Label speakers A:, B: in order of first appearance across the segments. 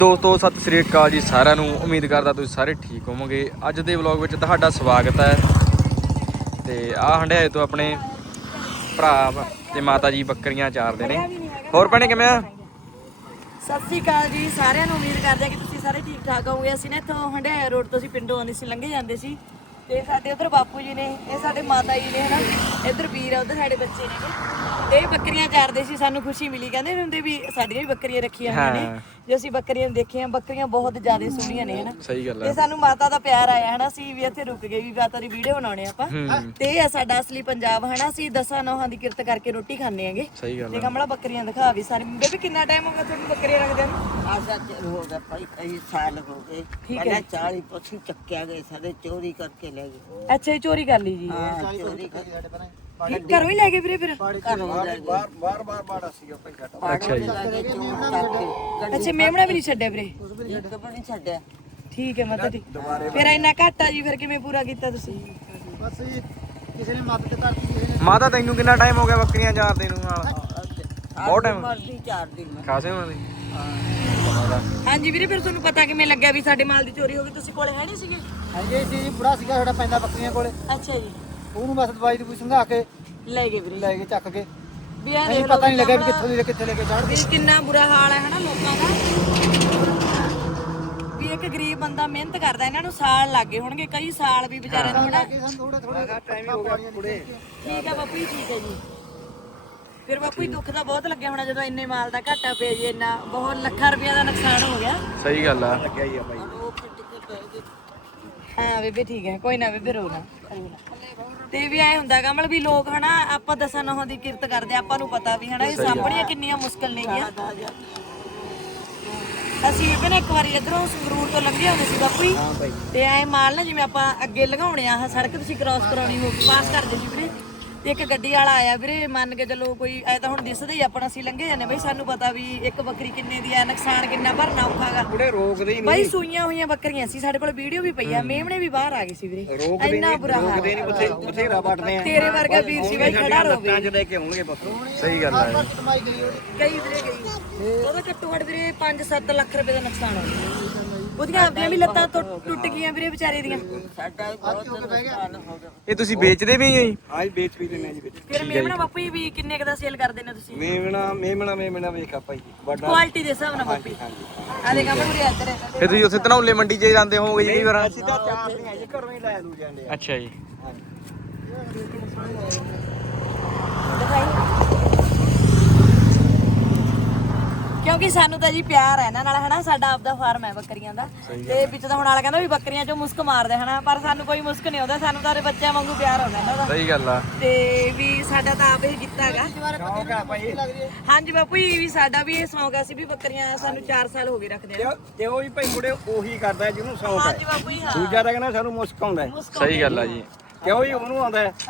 A: ਦੋਸਤੋ ਸਤਿ ਸ੍ਰੀ ਅਕਾਲ ਜੀ ਸਾਰਿਆਂ ਨੂੰ। ਉਮੀਦ ਕਰਦਾ ਤੁਸੀਂ ਸਾਰੇ ਠੀਕ ਹੋਵੋਗੇ। ਅੱਜ ਦੇ ਵਲੌਗ ਵਿੱਚ ਤੁਹਾਡਾ ਸਵਾਗਤ ਹੈ। ਤੇ ਆਹ ਹੰਡਿਆਏ ਤੋਂ ਆਪਣੇ ਭਰਾ ਤੇ ਮਾਤਾ ਜੀ ਬੱਕਰੀਆਂ ਚਾਰਦੇ ਨੇ। ਹੋਰ ਭੈਣੇ ਕਿਵੇਂ ਆ?
B: ਸਤਿ ਸ੍ਰੀ ਅਕਾਲ ਜੀ ਸਾਰਿਆਂ ਨੂੰ। ਉਮੀਦ ਕਰਦੇ ਆ ਕਿ ਤੁਸੀਂ ਸਾਰੇ ਠੀਕ ਠਾਕ ਹੋਵੋਗੇ। ਅਸੀਂ ਨੇ ਇੱਥੋਂ ਹੰਡਿਆਇਆ ਰੋਡ ਤੋਂ ਅਸੀਂ ਪਿੰਡੋਂ ਆਉਂਦੇ ਸੀ, ਲੰਘੇ ਜਾਂਦੇ ਸੀ ਤੇ ਸਾਡੇ ਉਧਰ ਬਾਪੂ ਜੀ ਨੇ, ਇਹ ਸਾਡੇ ਮਾਤਾ ਜੀ ਨੇ ਹਨਾ, ਇੱਧਰ ਵੀਰ ਆ, ਉਧਰ ਸਾਡੇ ਬੱਚੇ ਨੇ ਤੇ ਇਹ ਬੱਕਰੀਆਂ ਚਾਰਦੇ ਸੀ। ਸਾਨੂੰ ਖੁਸ਼ੀ ਮਿਲੀ, ਕਹਿੰਦੇ ਹੁੰਦੇ ਵੀ ਸਾਡੀਆਂ ਵੀ ਬੱਕਰੀਆਂ ਰੱਖੀਆਂ ਹੋਈਆਂ ਨੇ। ਜੇ ਅਸੀਂ ਬੱਕਰੀਆਂ ਦੇਖੀਆਂ, ਬੱਕਰੀਆਂ ਬਹੁਤ ਜ਼ਿਆਦਾ ਸੋਹਣੀਆਂ ਨੇ ਹਨਾ।
A: ਸਹੀ ਗੱਲ
B: ਤੇ
A: ਹੈ।
B: ਸਾਨੂੰ ਮਾਤਾ ਦਾ ਪਿਆਰ ਆਇਆ ਹਨਾ, ਅਸੀਂ ਵੀ ਇੱਥੇ ਰੁਕ ਗਏ ਵੀ ਮਾਤਾ ਦੀ ਵੀਡੀਓ ਬਣਾਉਣੇ ਆਪਾਂ। ਤੇ ਇਹ ਆ ਸਾਡਾ ਅਸਲੀ ਪੰਜਾਬ ਹਨਾ। ਅਸੀਂ ਦਸਾਂ ਨੌਹਾਂ ਦੀ ਕਿਰਤ ਕਰਕੇ ਰੋਟੀ ਖਾਂਦੇ ਆਂਗੇ।
A: ਸਹੀ ਗੱਲ
B: ਤੇ ਕਮਲਾ ਬੱਕਰੀਆਂ ਦਿਖਾ ਵੀ ਸਾਰੀ। ਬੇਬੀ ਕਿੰਨਾ ਟਾਈਮ ਹੋ ਗਿਆ ਤੁਹਾਨੂੰ ਬੱਕਰੀਆਂ ਰੱਖਦਿਆਂ ਨੂੰ?
C: ਆਸਾ ਹੋ ਗਿਆ ਭਾਈ, ਕਈ ਸਾਲ ਹੋ ਗਏ। ਪਹਿਲਾਂ 40 ਪਸ਼ੂ ਚੱਕਿਆ ਗਏ, ਸਾਡੇ ਚੋਰੀ ਕਰਕੇ ਲੈ ਗਏ।
B: ਅੱਛਾ, ਇਹ ਚੋਰੀ ਕਰ ਲਈ ਜੀ।
C: ਹਾਂ, ਚੋਰੀ ਕਰਕੇ
B: ਘਰੋਂ ਹੀ ਲੈ ਗਏ ਵੀਰੇ ਫਿਰ?
C: ਘਰੋਂ ਲੈ ਗਏ।
A: ਅੱਛਾ ਜੀ।
B: ਅੱਛਾ, ਮੇਮਣਾ ਵੀ ਨਹੀਂ ਛੱਡਿਆ ਵੀਰੇ?
C: ਇੱਕ ਵੀ ਨਹੀਂ ਛੱਡਿਆ।
B: ਠੀਕ ਹੈ ਮਾਤਾ ਜੀ। ਫਿਰ ਇੰਨਾ ਘਾਟਾ ਜੀ ਫਿਰ ਕਿਵੇਂ ਪੂਰਾ ਕੀਤਾ ਤੁਸੀਂ?
D: ਬਸ ਕਿਸੇ ਨੇ ਮਦਦ ਕਰਤੀ।
A: ਮਾਤਾ ਤੈਨੂੰ ਕਿੰਨਾ ਟਾਈਮ ਹੋ ਗਿਆ ਬੱਕਰੀਆਂ ਚਾਰਦੇ ਨੂੰ? ਨਾਲ ਬਹੁਤ ਟਾਈਮ
C: ਮਰਦੀ 4 ਦਿਨ
A: ਖਾਸੇ ਉਹਨਾਂ ਦੀ।
B: ਹਾਂਜੀ ਵੀਰੇ, ਫਿਰ ਤੁਹਾਨੂੰ ਪਤਾ ਕਿਵੇਂ ਲੱਗਿਆ ਵੀ ਸਾਡੇ ਮਾਲ ਦੀ ਚੋਰੀ ਹੋ ਗਈ? ਤੁਸੀਂ ਕੋਲੇ ਹੈ ਨਹੀਂ ਸੀਗੇ?
D: ਹਾਂਜੀ ਸੀ ਜੀ, ਬੁੜਾ ਸੀਗਾ ਸਾਡਾ ਪੈਂਦਾ ਬੱਕਰੀਆਂ ਕੋਲੇ।
B: ਅੱਛਾ ਜੀ,
D: ਉਹਨੂੰ ਬਸ ਦਵਾਈ ਦੀ ਸੰਘਾ ਕੇ
B: ਲੈ ਗਏ ਵੀਰੇ।
D: ਲੈ ਕੇ ਚੱਕ ਕੇ।
B: ਵੀ ਆ
D: ਨਹੀਂ
B: ਦੇਖ
D: ਪਤਾ ਨਹੀਂ ਲੱਗਾ ਵੀ ਕਿੱਥੋਂ ਦੀ ਕਿੱਥੇ ਲੈ ਕੇ ਚੜ੍ਹਦੇ।
B: ਵੀ ਕਿੰਨਾ ਬੁਰਾ ਹਾਲ ਹੈ ਹਨਾ ਲੋਕਾਂ ਦਾ। ਵੀ ਇੱਕ ਗਰੀਬ ਬੰਦਾ ਮਿਹਨਤ ਕਰਦਾ, ਇਹਨਾਂ ਨੂੰ ਸਾਲ ਲੱਗ ਗਏ ਹੋਣਗੇ, ਕਈ ਸਾਲ ਵੀ ਵਿਚਾਰਿਆਂ ਨੂੰ ਹਨਾ।
D: ਥੋੜਾ ਥੋੜਾ ਟਾਈਮ ਹੋ ਗਿਆ ਕੁੜੇ।
B: ਠੀਕ ਹੈ ਬਾਪੂ ਜੀ, ਠੀਕ ਹੈ ਜੀ। ਫਿਰ ਬਾਪੂ ਜੀ ਦੁੱਖ ਤਾਂ ਬਹੁਤ ਲੱਗਿਆ ਹੋਣਾ ਜਦੋਂ ਇੰਨੇ ਮਾਲ ਦਾ ਘਾਟਾ ਪਿਆ ਜੀ, ਇੰਨਾ ਬਹੁਤ ਲੱਖਾਂ ਰੁਪਈਆ ਦਾ ਨੁਕਸਾਨ ਹੋ ਗਿਆ।
A: ਸਹੀ ਗੱਲ ਆ।
D: ਲੱਗਿਆ ਹੀ ਆ ਬਾਈ।
B: ਹਾਂ ਬੇਬੇ ਠੀਕ ਹੈ, ਕੋਈ ਨਾ ਬੇਬੇ ਰੋ ਨਾ। ਤੇ ਵੀ ਐ ਹੁੰਦਾ ਕਮਲ ਵੀ ਲੋਕ ਹਨਾ, ਆਪਾਂ ਦਸਾਂ ਨੌਹਾਂ ਦੀ ਕਿਰਤ ਕਰਦੇ, ਆਪਾਂ ਨੂੰ ਪਤਾ ਵੀ ਹਨਾ ਇਹ ਸਾਂਭਣੀਆਂ ਕਿੰਨੀਆਂ ਮੁਸ਼ਕਲ ਨੇਗੀਆਂ। ਅਸੀਂ ਬੇਬੇ ਨੇ ਇੱਕ ਵਾਰੀ ਇਧਰੋਂ ਸੰਗਰੂਰ ਤੋਂ ਲੰਘੇ ਆਉਂਦੇ ਸੀ ਬਾਪੂ ਜੀ, ਤੇ ਐ ਮਾਲ ਨਾ ਜਿਵੇਂ ਆਪਾਂ ਅੱਗੇ ਲੰਘਾਉਣੇ ਆ ਸੜਕ ਤੁਸੀਂ ਕ੍ਰਾਸ ਕਰਾਉਣੀ ਹੋ ਪਾਸ ਕਰਦੇ ਸੀ ਵੀਰੇ, ਤੇ ਇੱਕ ਗੱਡੀ ਵਾਲਾ ਆਇਆ ਵੀਰੇ, ਮੰਨ ਕੇ ਚਲੋ ਕੋਈ ਐ ਤਾਂ ਹੁਣ ਦਿਸਦਾ ਹੀ ਆਪਣਾ, ਅਸੀਂ ਲੰਘੇ ਜਾਂਦੇ ਬਈ, ਸਾਨੂੰ ਪਤਾ ਵੀ ਇੱਕ ਬੱਕਰੀ ਕਿੰਨੇ ਦੀ ਆ, ਨੁਕਸਾਨ ਕਿੰਨਾ ਭਰਨਾ ਔਖਾਗਾ।
D: ਕੁੜੇ ਰੋਕਦੇ ਹੀ
B: ਬਾਈ ਸੂਈਆਂ ਹੋਈਆਂ ਬੱਕਰੀਆਂ ਸੀ ਸਾਡੇ ਕੋਲ, ਵੀਡੀਓ ਵੀ ਪਈ ਆ, ਮੇਮਣੇ ਵੀ ਬਾਹਰ ਆ ਗਏ ਸੀ ਵੀਰੇ, ਇੰਨਾ ਬੁਰਾ ਹਾਲ।
D: ਰੋਕਦੇ ਨਹੀਂ, ਬਥੇਰਾ ਵੱਟਦੇ ਆ।
B: ਤੇਰੇ ਵਰਗਾ ਵੀਰ ਸੀ ਬਾਈ ਖੜਾ ਰੋਵੇ।
D: ਲੱਤਾਂ 'ਚ ਲੈ ਕੇ ਆਉਣਗੇ ਬੱਕਰੇ।
A: ਸਹੀ ਗੱਲ ਆ।
B: ਕਈ ਵੀਰੇ ਗਈ ਉਹਦਾ ਘੱਟੋ ਘੱਟ ਵੀਰੇ 5-7 ਲੱਖ ਰੁਪਏ ਦਾ ਨੁਕਸਾਨ ਹੋ ਗਿਆ। ਉਹਦੀਆਂ ਆਪਣੀਆਂ ਵੀ ਲੱਤਾਂ ਟੁੱਟ ਗਈਆਂ ਵੀਰੇ ਵਿਚਾਰੇ ਦੀਆਂ।
C: ਸਾਡਾ ਵੀ ਬਹੁਤ ਨੁਕਸਾਨ ਹੋ ਗਿਆ।
A: ਇਹ ਤੁਸੀਂ ਵੇਚਦੇ ਵੀ ਹੋ ਜੀ?
D: ਹਾਂ ਜੀ, ਵੇਚ ਵੀ ਦਿੰਦੇ ਆ ਜੀ ਵਿੱਚ।
B: ਫਿਰ ਮੇਮਣਾ ਬਾਪੂ ਜੀ ਵੀ ਕਿੰਨੇ ਕ ਦਾ ਸੇਲ ਕਰਦੇ ਨੇ ਤੁਸੀਂ?
D: ਮੇਮਣਾ ਵੇਖ ਆਪਾਂ ਜੀ ਵੱਡਾ।
B: ਕੁਆਲਿਟੀ ਦੇ ਹਿਸਾਬ ਨਾਲ ਬਾਪੂ ਜੀ। ਆ ਦੇ ਕੰਮ ਪੂਰੇ ਇੱਧਰ
A: ਫਿਰ ਤੁਸੀਂ ਉੱਥੇ ਧਨੌਲੇ ਮੰਡੀ 'ਚ ਜਾਂਦੇ ਹੋਵੋਗੇ ਜੀ ਫਿਰ?
D: ਅਸੀਂ ਤਾਂ ਚਾਰ ਨਹੀਂ ਆ ਜੀ, ਘਰੋਂ ਹੀ ਲੈ ਲੂ ਜਾਂਦੇ ਆ।
A: ਅੱਛਾ ਜੀ।
B: ਕਿਉਂਕਿ ਸਾਨੂੰ ਤਾਂ ਜੀ ਪਿਆਰ ਹੈ ਇਹਨਾਂ ਨਾਲ ਹਨਾ, ਸਾਡਾ ਆਪਦਾ ਫਾਰਮ ਹੈ ਬੱਕਰੀਆਂ ਦਾ। ਤੇ ਵਿੱਚ ਤਾਂ ਹੁਣ ਵਾਲਾ ਕਹਿੰਦਾ ਵੀ ਬੱਕਰੀਆਂ ਚੋਂ ਮੁਸਕ ਮਾਰਦੇ ਹਨਾ, ਪਰ ਸਾਨੂੰ ਕੋਈ ਮੁਸਕ ਨਹੀਂ ਆਉਂਦਾ, ਸਾਨੂੰ ਤਾਂ ਬੱਚਿਆਂ ਵਾਂਗੂ ਪਿਆਰ ਆਉਂਦਾ ਇਹਨਾਂ ਦਾ।
A: ਸਹੀ ਗੱਲ ਆ।
B: ਤੇ ਵੀ ਸਾਡਾ ਤਾਂ ਆਪ ਹੀ ਕੀਤਾ ਹੈਗਾ।
D: ਸ਼ੌਂਕ ਆ ਭਾਈ।
B: ਹਾਂਜੀ ਬਾਪੂ ਜੀ, ਵੀ ਸਾਡਾ ਵੀ ਇਹ ਸ਼ੌਂਕ ਆ, ਸੀ ਵੀ ਬੱਕਰੀਆਂ ਸਾਨੂੰ 4 ਸਾਲ ਹੋ ਗਏ ਰੱਖਦੇ ਆ।
D: ਤੇ ਉਹ ਵੀ ਭਾਈ ਮੁੰਡੇ ਉਹੀ ਕਰਦਾ ਜਿਹਨੂੰ ਸ਼ੌਂਕ ਹੈ।
B: ਹਾਂਜੀ ਬਾਪੂ ਜੀ, ਹਾਂ।
D: ਦੂਜਾ ਤਾਂ ਕਹਿੰਦਾ ਸਾਨੂੰ ਮੁਸਕ ਆਉਂਦਾ ਹੈ।
A: ਸਹੀ ਗੱਲ ਆ ਜੀ।
D: ਕਿਉਂ ਜੀ ਉਹਨੂੰ ਆਉਂਦਾ ਹੈ।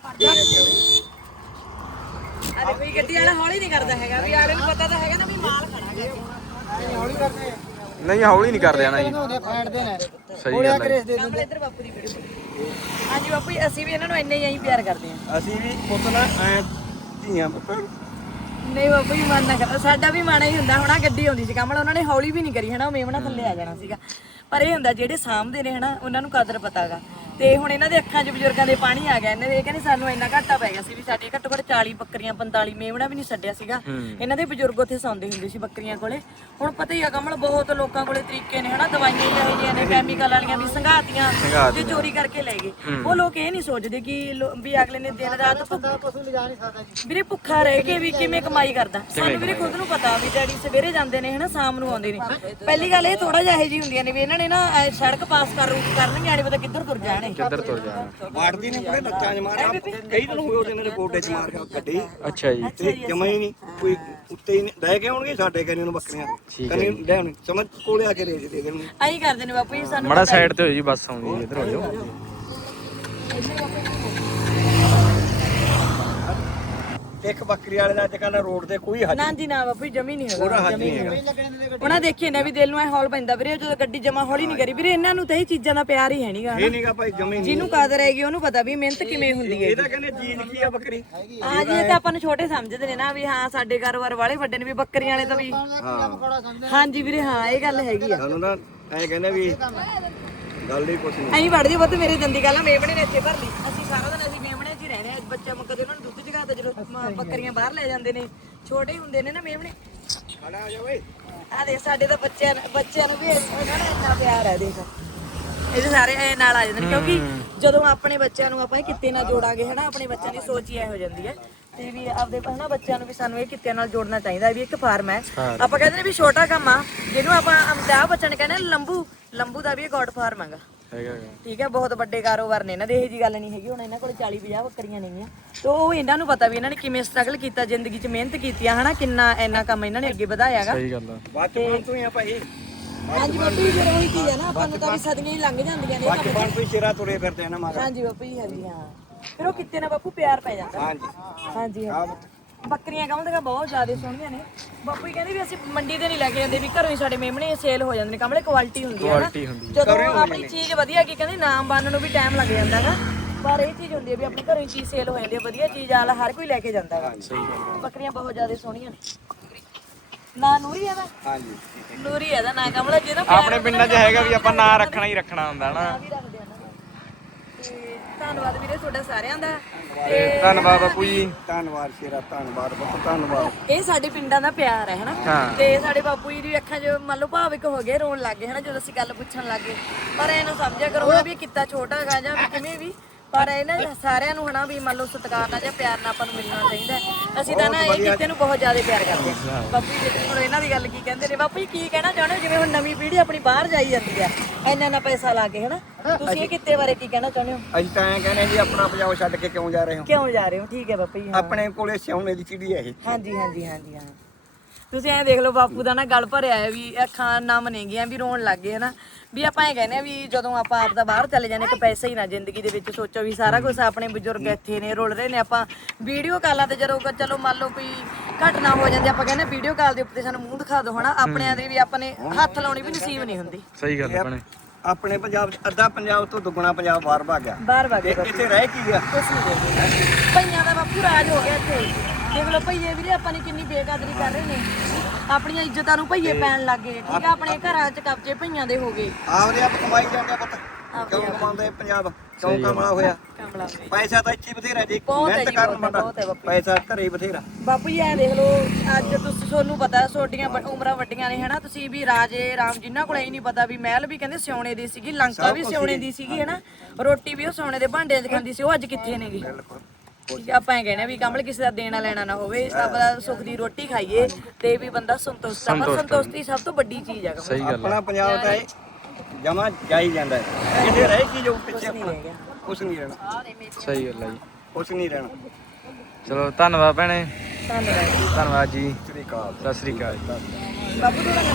B: ਅਰੇ ਕੋਈ ਗੱਡੀ ਵਾਲਾ ਹੌਲੀ ਨਹੀਂ ਕਰਦਾ ਹੈਗਾ, ਵੀ ਆਲੇ ਨੂੰ ਪਤਾ ਤਾਂ ਹੈਗਾ ਨਾ ਵੀ ਮਾਲ ਖੜਾ ਹੈ।
D: ਹੌਲੀ ਕਰਦੇ
A: ਨਹੀਂ ਹੌਲੀ ਨਹੀਂ ਕਰਦੇ ਆਣਾ ਜੀ।
D: ਫੈਂਟਦੇ ਨੇ।
A: ਸਹੀ ਗੱਲ ਆ।
B: ਸਾਹਮਣੇ ਇੱਧਰ ਬਾਪੂ ਦੀ ਵੀਡੀਓ। ਹਾਂਜੀ ਬਾਪੂ ਜੀ, ਅਸੀਂ ਵੀ ਇਹਨਾਂ ਨੂੰ ਇੰਨੇ ਹੀ ਪਿਆਰ ਕਰਦੇ ਹਾਂ।
D: ਅਸੀਂ ਵੀ ਪੁੱਤ ਨਾਲ ਐ ਧੀਆਂ ਪੁੱਤ।
B: ਨਹੀਂ ਬਾਪੂ ਜੀ, ਮਨ ਨਾ ਕਰਦਾ, ਸਾਡਾ ਵੀ ਮਾਣਾ ਹੀ ਹੁੰਦਾ। ਹੁਣ ਆਹ ਗੱਡੀ ਆਉਂਦੀ ਸੀ ਕਮਲ, ਉਹਨਾਂ ਨੇ ਹੌਲੀ ਵੀ ਨਹੀਂ ਕਰੀ ਹਨਾ, ਉਹ ਮੇਮਣਾ ਥੱਲੇ ਆ ਜਾਣਾ ਸੀਗਾ। ਪਰ ਇਹ ਹੁੰਦਾ ਜਿਹੜੇ ਸਾਂਭਦੇ ਨੇ ਹਨਾ, ਉਹਨਾਂ ਨੂੰ ਕਦਰ ਪਤਾਗਾ। ਤੇ ਹੁਣ ਇਹਨਾਂ ਦੇ ਅੱਖਾਂ 'ਚ ਬਜ਼ੁਰਗਾਂ ਦੇ ਪਾਣੀ ਆ ਗਿਆ। ਇਹਨਾਂ ਦੇ ਕਹਿੰਦੇ ਸਾਨੂੰ ਇੰਨਾ ਘਾਟਾ ਪੈ ਗਿਆ ਸੀ ਵੀ ਸਾਡੀ ਘੱਟੋ ਘੱਟ 40 ਬੱਕਰੀਆਂ 45 ਮੇਮਣਾ ਵੀ ਨਹੀਂ ਛੱਡਿਆ ਸੀਗਾ। ਇਹਨਾਂ ਦੇ ਬਜ਼ੁਰਗ ਉੱਥੇ ਸੌਂਦੇ ਹੁੰਦੇ ਸੀ ਬੱਕਰੀਆਂ ਕੋਲੇ। ਹੁਣ ਪਤਾ ਹੀ ਆ ਕਮਲ, ਬਹੁਤ ਲੋਕਾਂ ਕੋਲੇ ਤਰੀਕੇ ਨੇ ਹਨਾ, ਦਵਾਈਆਂ ਹੀ ਇਹੋ ਜਿਹੀਆਂ ਨੇ ਕੈਮੀਕਲ ਵਾਲੀਆਂ ਵੀ ਸੰਘਾਤੀਆਂ ਤੇ ਚੋਰੀ ਕਰਕੇ ਲੈ ਗਏ। ਉਹ ਲੋਕ ਇਹ ਨਹੀਂ ਸੋਚਦੇ ਕਿ ਵੀ ਅਗਲੇ ਨੇ ਦਿਨ ਰਾਤ
D: ਪਸ਼ੂ ਲਿਜਾ ਨਹੀਂ ਸਕਦਾ ਜੀ।
B: ਵੀਰੇ ਭੁੱਖਾ ਰਹਿ ਕੇ ਵੀ ਕਿਵੇਂ ਕਮਾਈ ਕਰਦਾ। ਸਾਨੂੰ ਵੀਰੇ ਖੁਦ ਨੂੰ ਪਤਾ ਵੀ ਡੈਡੀ ਸਵੇਰੇ ਜਾਂਦੇ ਨੇ ਹਨਾ, ਸ਼ਾਮ ਨੂੰ ਆਉਂਦੇ ਨੇ। ਪਹਿਲੀ ਗੱਲ ਇਹ ਥੋੜਾ ਜਿਹਾ ਇਹੋ ਜਿਹੀ ਹੁੰਦੀਆਂ ਨੇ ਵੀ ਇਹਨਾਂ ਨੇ ਨਾ ਸੜਕ ਪਾਸ ਕਰਨਗੇ, ਆਣੇ ਪਤਾ ਕਿੱਧਰ ਤੁਰ ਜਾਣੇ।
A: ਕਿੱਧਰ ਤੁਰ ਜਾਣਾ।
D: ਵਾੜਦੀ ਨਹੀਂ ਪੜੇ ਲੱਤਾਂ 'ਚ ਮਾਰਿਆ। ਕਈ ਦਿਨ ਹੋਏ ਉਹਦੇ ਨਾਲ ਗੋਡੇ 'ਚ ਮਾਰ ਕੇ ਗੱਡੀ।
A: ਅੱਛਾ ਜੀ।
D: ਤੇ ਜਮਾ ਹੀ ਨਹੀਂ ਕੋਈ ਉੱਤੇ ਹੀ ਲੈ ਕੇ ਆਉਣਗੇ ਸਾਡੇ ਕਹਿੰਦੇ ਨੂੰ ਬੱਕਰੀਆਂ। ਕਹਿੰਦੇ ਲੈਣ ਸਮਝ ਕੋਲੇ ਆ ਕੇ ਰੇਜ ਦੇ ਦੇਣ।
B: ਆਹੀ ਕਰਦੇ ਨੇ ਬਾਪੂ ਜੀ ਸਾਨੂੰ।
A: ਮੜਾ ਸਾਈਡ ਤੇ ਹੋ ਜੀ, ਬੱਸ ਆਉਂਦੀ ਇੱਧਰ ਹੋ ਜਾਓ।
D: ਇੱਕ ਬੱਕਰੀ ਵਾਲੇ ਦਾ ਅੱਜ ਕੱਲ ਰੋਡ ਤੇ ਕੋਈ ਹੱਜ
B: ਨਾ ਜੀ ਨਾ ਬਾਪੂ ਜੀ, ਜਮੀ ਨਹੀਂ
D: ਉਹਦਾ
B: ਹੈਗਾ
D: ਹੱਜ
B: ਜਮੀ
D: ਨਹੀਂ
B: ਨਹੀਂ
D: ਹੈਗਾ
B: ਹੈਗਾ। ਉਹਨਾਂ ਦੇਖੇ ਨਾ ਵੀ ਦਿਲ ਨੂੰ ਐ ਹੌਲ ਪੈਂਦਾ ਵੀਰੇ ਜਦੋਂ ਗੱਡੀ ਜਮਾ ਹੌਲੀ ਨਹੀਂ ਕਰੀ ਵੀਰੇ। ਇਹਨਾਂ ਨੂੰ ਤਾਂ ਇਹ ਚੀਜ਼ਾਂ ਦਾ ਪਿਆਰ ਹੀ ਹੈ ਨਹੀਂਗਾ।
D: ਇਹ ਨਹੀਂਗਾ ਭਾਈ ਜਮੀ ਨਹੀਂ।
B: ਜਿਹਨੂੰ ਕਦਰ ਹੈਗੀ ਉਹਨੂੰ ਪਤਾ ਵੀ ਮਿਹਨਤ ਕਿਵੇਂ ਹੁੰਦੀ ਹੈ।
D: ਇਹਦਾ ਕਹਿੰਦੇ ਚੀਜ਼ ਕੀ ਆ ਬੱਕਰੀ।
B: ਹਾਂ ਜੀ, ਇਹ ਤਾਂ ਆਪਾਂ ਨੂੰ ਛੋਟੇ ਸਮਝਦੇ ਨੇ ਨਾ ਵੀ ਹਾਂ ਸਾਡੇ ਕਾਰੋਬਾਰ ਵਾਲੇ ਵੱਡੇ ਨੇ ਵੀ ਬੱਕਰੀਆਂ ਵਾਲੇ ਤਾਂ ਵੀ ਹਾਂ ਜੀ ਵੀਰੇ। ਹਾਂ ਇਹ ਗੱਲ ਹੈਗੀ ਆ।
D: ਸਾਨੂੰ ਨਾ ਐ ਕਹਿੰਦੇ ਵੀ ਗੱਲ ਹੀ ਕੁਛ ਨਹੀਂ।
B: ਐਂ ਵੜਦੀ ਬਹੁਤ ਮੇਰੇ ਦੰਦੀ ਗਾਲਾਂ ਮੇਮਣੇ ਨੇ ਇੱਥੇ ਭਰ ਲਈ। ਅਸੀਂ ਸਾਰਾ ਦਿਨ ਅਸੀਂ ਮੇਮਣੇ 'ਚ ਹੀ ਰਹਿੰਦੇ ਆ। ਬੱਚਾ ਕਦੇ ਉਹਨਾਂ ਨੂੰ ਦੁੱਧ ਚਗਾਤਾ ਜਦੋਂ ਬੱਕਰੀਆਂ ਬਾਹਰ ਲੈ ਜਾਂਦੇ ਨੇ। ਛੋਟੇ ਹੁੰਦੇ ਨੇ ਨਾ ਮੇਮਣੇ।
D: ਆ ਜਾ ਓਏ।
B: ਆ ਦੇਖ ਸਾਡੇ ਤਾਂ ਬੱਚਿਆਂ ਨੂੰ ਵੀ ਉਹਨਾਂ ਨਾਲ ਇੰਨਾ ਪਿਆਰ ਹੈ। ਦੇਖ ਇਹਦੇ ਸਾਰੇ ਇਹ ਨਾਲ ਆ ਜਾਂਦੇ ਨੇ ਕਿਉਂਕਿ ਜਦੋਂ ਆਪਣੇ ਬੱਚਿਆਂ ਨੂੰ ਆਪਾਂ ਇਹ ਕਿੱਤੇ ਨਾਲ ਜੋੜਾਂਗੇ ਹਨਾ, ਆਪਣੇ ਬੱਚਿਆਂ ਦੀ ਸੋਚ ਹੀ ਇਹੋ ਜਾਂਦੀ ਹੈ ਤੇ ਵੀ ਆਪਦੇ ਹਨਾ ਬੱਚਿਆਂ ਨੂੰ ਵੀ ਸਾਨੂੰ ਇਹ ਕਿੱਤਿਆਂ ਨਾਲ ਜੋੜਨਾ ਚਾਹੀਦਾ ਵੀ ਇੱਕ ਫਾਰਮ ਹੈ। ਆਪਾਂ ਕਹਿੰਦੇ ਨੇ ਵੀ ਛੋਟਾ ਕੰਮ ਆ ਜਿਹਨੂੰ ਆਪਾਂ ਅਮਦਾਹ ਬੱਚਾ ਨੇ ਕਹਿੰਦੇ ਲੰਬੂ ਦਾ ਵੀ ਇਹ ਗੋਡ ਫਾਰਮ ਹੈਗਾ। ਠੀਕ ਹੈ, ਬਹੁਤ ਵੱਡੇ ਕਾਰੋਬਾਰ ਨੇ ਇਹਨਾਂ ਦੇ। ਇਹ ਜੀ ਗੱਲ ਨਹੀਂ ਹੈਗੀ ਹੁਣ ਇਹਨਾਂ ਕੋਲ 40-50 ਬੱਕਰੀਆਂ ਨੇਗੀਆਂ ਤੇ ਉਹ ਇਹਨਾਂ ਨੂੰ ਪਤਾ ਵੀ ਇਹਨਾਂ ਨੇ ਕਿਵੇਂ ਸਟਰਗਲ ਕੀਤਾ, ਜ਼ਿੰਦਗੀ 'ਚ ਮਿਹਨਤ ਕੀਤੀ ਆ ਹਨਾ, ਕਿੰਨਾ ਇੰਨਾ ਕੰਮ ਇਹਨਾਂ ਨੇ ਅੱਗੇ ਵਧਾਇਆਗਾ।
A: ਸਹੀ ਗੱਲ ਆ।
D: ਬਚਪਨ ਤੋਂ ਹੀ ਆ ਭਾਈ।
B: ਹਾਂਜੀ ਬਾਪੂ ਜੀ, ਫਿਰ ਉਹੀ ਚੀਜ਼ ਹੈ ਨਾ, ਆਪਾਂ ਨੂੰ ਤਾਂ ਵੀ ਸਦੀਆਂ ਹੀ ਲੰਘ ਜਾਂਦੀਆਂ ਨੇ।
D: ਬਚਪਨ ਤੋਂ ਹੀ ਸ਼ੇਰਾ ਤੁਰੇ ਫਿਰਦੇ ਆ ਨਾ ਮਗਰ।
B: ਹਾਂਜੀ ਬਾਪੂ ਜੀ, ਹਾਂਜੀ ਹਾਂ। ਫਿਰ ਉਹ ਕਿਤੇ ਨਾ ਬਾਪੂ ਪਿਆਰ ਪੈ ਜਾਂਦਾ।
D: ਹਾਂਜੀ
B: ਹਾਂਜੀ ਬੱਕਰੀਆਂ ਕਮਲਦੀਆਂ ਬਹੁਤ ਜ਼ਿਆਦਾ ਸੋਹਣੀਆਂ ਨੇ। ਬਾਪੂ ਜੀ ਕਹਿੰਦੇ ਵੀ ਅਸੀਂ ਮੰਡੀ ਤੇ ਨਹੀਂ ਲੈ ਕੇ ਜਾਂਦੇ ਵੀ ਘਰੋਂ ਹੀ ਸਾਡੇ ਮੇਮਣੇ ਸੇਲ ਹੋ ਜਾਂਦੇ ਨੇ। ਕਮਲੇ ਕੁਆਲਿਟੀ ਹੁੰਦੀ ਹੈ ਨਾ, ਜਦੋਂ ਆਪਣੀ ਚੀਜ਼ ਵਧੀਆ ਕੀ ਕਹਿੰਦੇ ਨਾਮ ਬਣਨ ਨੂੰ ਵੀ ਟਾਈਮ ਲੱਗ ਜਾਂਦਾ ਹੈਗਾ, ਪਰ ਇਹ ਚੀਜ਼ ਹੁੰਦੀ ਹੈ ਵੀ ਆਪਣੇ ਘਰੋਂ ਹੀ ਚੀਜ਼ ਸੇਲ ਹੋ ਜਾਂਦੀ ਹੈ। ਵਧੀਆ ਚੀਜ਼ ਆਲਾ ਹਰ ਕੋਈ ਲੈ ਕੇ ਜਾਂਦਾ ਹੈਗਾ। ਬੱਕਰੀਆਂ ਬਹੁਤ ਜ਼ਿਆਦਾ ਸੋਹਣੀਆਂ ਨੇ। ਨਾ ਨੂਰੀ ਹੈ ਦਾ
D: ਹਾਂਜੀ
B: ਨੂਰੀ ਹੈ ਦਾ ਨਾ ਕਮਲਾ ਜਿਹਦਾ
A: ਆਪਣੇ ਪਿੰਡਾਂ 'ਚ ਹੈਗਾ ਵੀ ਆਪਾਂ ਨਾਂ ਰੱਖਣਾ ਹੀ ਰੱਖਣਾ ਹੁੰਦਾ ਨਾ।
B: ਵੀ ਰੱਖਦੇ ਆ ਨਾ। ਤੇ ਧੰਨਵਾਦ ਵੀਰੇ ਤੁਹਾਡਾ ਸਾਰਿਆਂ ਦਾ। ਤੇ
A: ਧੰਨਵਾਦ ਬਾਪੂ ਜੀ।
D: ਧੰਨਵਾਦ ਸ਼ੇਰਾ, ਧੰਨਵਾਦ ਬਹੁਤ ਧੰਨਵਾਦ।
B: ਇਹ ਸਾਡੇ ਪਿੰਡਾਂ ਦਾ ਪਿਆਰ ਹੈ ਹਨਾ। ਤੇ ਸਾਡੇ ਬਾਪੂ ਜੀ ਦੀ ਅੱਖਾਂ 'ਚ ਮੰਨ ਲਓ ਭਾਵਿਕ ਹੋ ਗਏ, ਰੋਣ ਲੱਗ ਗਏ ਹਨਾ ਜਦੋਂ ਅਸੀਂ ਗੱਲ ਪੁੱਛਣ ਲੱਗ ਗਏ। ਪਰ ਇਹਨੂੰ ਸਮਝਿਆ ਕਰੋ ਨਾ ਵੀ ਇਹ ਕਿੱਤਾ ਛੋਟਾ ਹੈਗਾ ਜਾਂ ਵੀ ਕਿਵੇਂ ਵੀ, ਪਰ ਇਹਨਾਂ ਸਾਰਿਆਂ ਨੂੰ ਹਨਾ ਵੀ ਮੰਨ ਲਓ ਸਤਿਕਾਰ ਨਾਲ ਜਾਂ ਪਿਆਰ ਨਾਲ ਆਪਾਂ ਨੂੰ ਮਿਲਣਾ ਚਾਹੀਦਾ ਹੈ। ਅਸੀਂ ਤਾਂ ਨਾ ਇਹ ਕਿੱਤੇ ਨੂੰ ਬਹੁਤ ਜ਼ਿਆਦਾ ਪਿਆਰ ਕਰਦੇ ਹਾਂ। ਬਾਪੂ ਜੀ ਹੁਣ ਇਹਨਾਂ ਦੀ ਗੱਲ ਕੀ ਕਹਿੰਦੇ ਨੇ। ਬਾਪੂ ਜੀ ਕੀ ਕਹਿਣਾ ਚਾਹੁੰਦੇ ਹੋ? ਜਿਵੇਂ ਹੁਣ ਨਵੀਂ ਪੀੜ੍ਹੀ ਆਪਣੀ ਬਾਹਰ ਜਾਈ ਜਾਂਦੀ ਹੈ ਇੰਨਾ ਪੈਸਾ ਲਾ ਕੇ ਹਨਾ, ਤੁਸੀਂ ਇਹ ਕਿੱਤੇ ਬਾਰੇ ਕੀ ਕਹਿਣਾ ਚਾਹੁੰਦੇ ਹੋ?
D: ਅਸੀਂ ਤਾਂ ਐਂ ਕਹਿੰਦੇ ਜੀ ਆਪਣਾ ਪੰਜਾਬ ਛੱਡ ਕੇ ਕਿਉਂ ਜਾ ਰਹੇ ਹੋ?
B: ਕਿਉਂ ਜਾ ਰਹੇ ਹੋ? ਠੀਕ ਹੈ ਬਾਪੂ ਜੀ।
D: ਆਪਣੇ ਕੋਲੇ ਸਿਉਣੇ ਦੀ ਚਿੜੀ ਹੈ ਇਹ।
B: ਹਾਂਜੀ ਹਾਂਜੀ ਹਾਂਜੀ ਹਾਂ। ਤੁਸੀਂ ਐਂ ਦੇਖ ਲਓ ਬਾਪੂ ਦਾ ਨਾ ਗਲ ਭਰਿਆ ਹੈ ਵੀ ਅੱਖਾਂ ਨਮ ਨੇ ਗਈਆਂ ਵੀ ਰੋਣ ਲੱਗ ਗਏ ਹਨਾ। ਵੀ ਆਪਾਂ ਇਹ ਕਹਿੰਦੇ ਆ ਵੀ ਜਦੋਂ ਆਪਾਂ ਆਪ ਦਾ ਬਾਹਰ ਚਲੇ ਜਾਂਦੇ ਇੱਕ ਪੈਸਾ ਹੀ ਨਾ ਜ਼ਿੰਦਗੀ ਦੇ ਵਿੱਚ ਸੋਚੋ ਵੀ ਸਾਰਾ ਕੁਝ ਆਪਣੇ ਬਜ਼ੁਰਗ ਇੱਥੇ ਨੇ ਰੁਲ ਰਹੇ ਨੇ। ਆਪਾਂ ਵੀਡੀਓ ਕਾਲਾਂ ਤੇ ਜਦੋਂ ਚਲੋ ਮੰਨ ਲਓ ਕੋਈ ਘਟਨਾ ਹੋ ਜਾਂਦੀ ਆਪਾਂ ਕਹਿੰਦੇ ਵੀਡੀਓ ਕਾਲ ਦੇ ਉੱਤੇ ਸਾਨੂੰ ਮੂੰਹ ਦਿਖਾ ਦਿਓ ਹਨਾ। ਆਪਣਿਆਂ ਦੇ ਵੀ ਆਪਣੇ ਹੱਥ ਲਾਉਣੀ ਵੀ ਨਸੀਬ ਨਹੀਂ ਹੁੰਦੀ।
A: ਸਹੀ ਗੱਲ ਹੈ।
D: ਆਪਣੇ ਪੰਜਾਬ 'ਚ ਅੱਧਾ ਪੰਜਾਬ ਤੋਂ ਦੁੱਗਣਾ ਪੰਜਾਬ ਬਾਹਰ ਭੱਜ ਗਿਆ।
B: ਬਾਹਰ ਵਗ ਗਏ
D: ਇੱਥੇ ਰਹਿ ਕੀ ਗਿਆ?
B: ਕੁਛ ਨਹੀਂ ਦੇਖਦੇ। ਭਈਆਂ ਦਾ ਬਾਪੂ ਰਾਜ ਹੋ ਗਿਆ ਇੱਥੇ। ਦੇਖ ਲਓ ਭਈਏ ਵੀਰੇ ਆਪਾਂ ਨੇ ਕਿੰਨੀ ਬੇਕਦਰੀ ਕਰ ਰਹੇ ਨੇ। ਆਪਣੀਆਂ ਇੱਜ਼ਤਾਂ ਨੂੰ ਭਈਏ ਪੈਣ ਲੱਗ ਗਏ। ਠੀਕ ਆ, ਆਪਣੇ ਘਰਾਂ 'ਚ ਕਬਜ਼ੇ ਭਈਆਂ ਦੇ ਹੋ ਗਏ।
D: ਆਪਦੇ ਆਪ ਕਮਾਈ ਜਾਂਦੇ ਆ ਪੁੱਤ। ਕਿਉਂ ਕਮਾਉਂਦੇ ਪੰਜਾਬ? ਕਿਉਂ ਕਮਲਾ ਹੋਇਆ?
B: ਕਮਲਾ
D: ਪੈਸਾ ਤਾਂ ਇੱਥੇ ਬਥੇਰਾ ਜੀ।
B: ਬਹੁਤ ਹੈ
D: ਮਿਹਨਤ
B: ਜੀ,
D: ਕਰਨ
B: ਬਹੁਤ ਹੈ
D: ਬੰਦਾ
B: ਬਾਪੂ।
D: ਪੈਸਾ ਘਰੇ ਹੀ ਬਥੇਰਾ।
B: ਬਾਪੂ ਜੀ ਐ ਦੇਖ ਲਓ ਅੱਜ ਤੁਹਾਨੂੰ ਪਤਾ ਤੁਹਾਡੀਆਂ ਉਮਰਾਂ ਵੱਡੀਆਂ ਨੇ ਹਨਾ। ਤੁਸੀਂ ਵੀ ਰਾਜੇ ਰਾਮ ਜਿਨ੍ਹਾਂ ਕੋਲ ਇਹ ਨਹੀਂ ਪਤਾ ਵੀ ਮਹਿਲ ਵੀ ਕਹਿੰਦੇ ਸਿਉਣੇ ਦੀ ਸੀਗੀ, ਲੰਕਾ ਵੀ ਸਿਉਣੇ ਦੀ ਸੀਗੀ ਹਨਾ। ਰੋਟੀ ਵੀ ਉਹ ਸਿਉਣੇ ਦੇ ਭਾਂਡਿਆਂ 'ਚ ਖਾਂਦੀ ਸੀ। ਉਹ ਅੱਜ ਕਿੱਥੇ ਨੇਗੀ? ਠੀਕ ਆ, ਆਪਾਂ ਇਹ ਕਹਿੰਦੇ ਆ ਵੀ ਕਮਲ ਕਿਸੇ ਦਾ ਦੇਣਾ ਲੈਣਾ ਨਾ ਹੋਵੇ। ਆਪਾਂ ਸੁੱਖ ਦੀ ਰੋਟੀ ਖਾਈਏ ਤੇ ਵੀ ਬੰਦਾ ਸੰਤੁਸ਼ਟ ਆ। ਪਰ ਸੰਤੁਸ਼ਟੀ ਸਭ ਤੋਂ ਵੱਡੀ ਚੀਜ਼ ਆ।
A: ਸਹੀ ਗੱਲ
D: ਆਪਣਾ ਪੰਜਾਬ ਤਾਂ ਇਹ ਜਮਾ ਜਾਈ ਜਾਂਦਾ ਹੈ। ਕਿਤੇ ਰਹਿ ਕੀ ਜਾਊ ਪਿੱਛੇ ਆਪਣਾ? ਕੁਛ ਨਹੀਂ ਰਹਿਣਾ।
A: ਸਹੀ ਗੱਲ ਹੈ ਜੀ।
D: ਕੁਛ ਨਹੀਂ ਰਹਿਣਾ।
A: ਚਲੋ ਧੰਨਵਾਦ ਭੈਣੇ।
B: ਧੰਨਵਾਦ
A: ਧੰਨਵਾਦ ਜੀ।
D: ਸ੍ਰੀ ਅਕਾਲ।
A: ਸਤਿ ਸ੍ਰੀ ਅਕਾਲ।
B: ਬਾਪੂ ਤੁਹਾਡਾ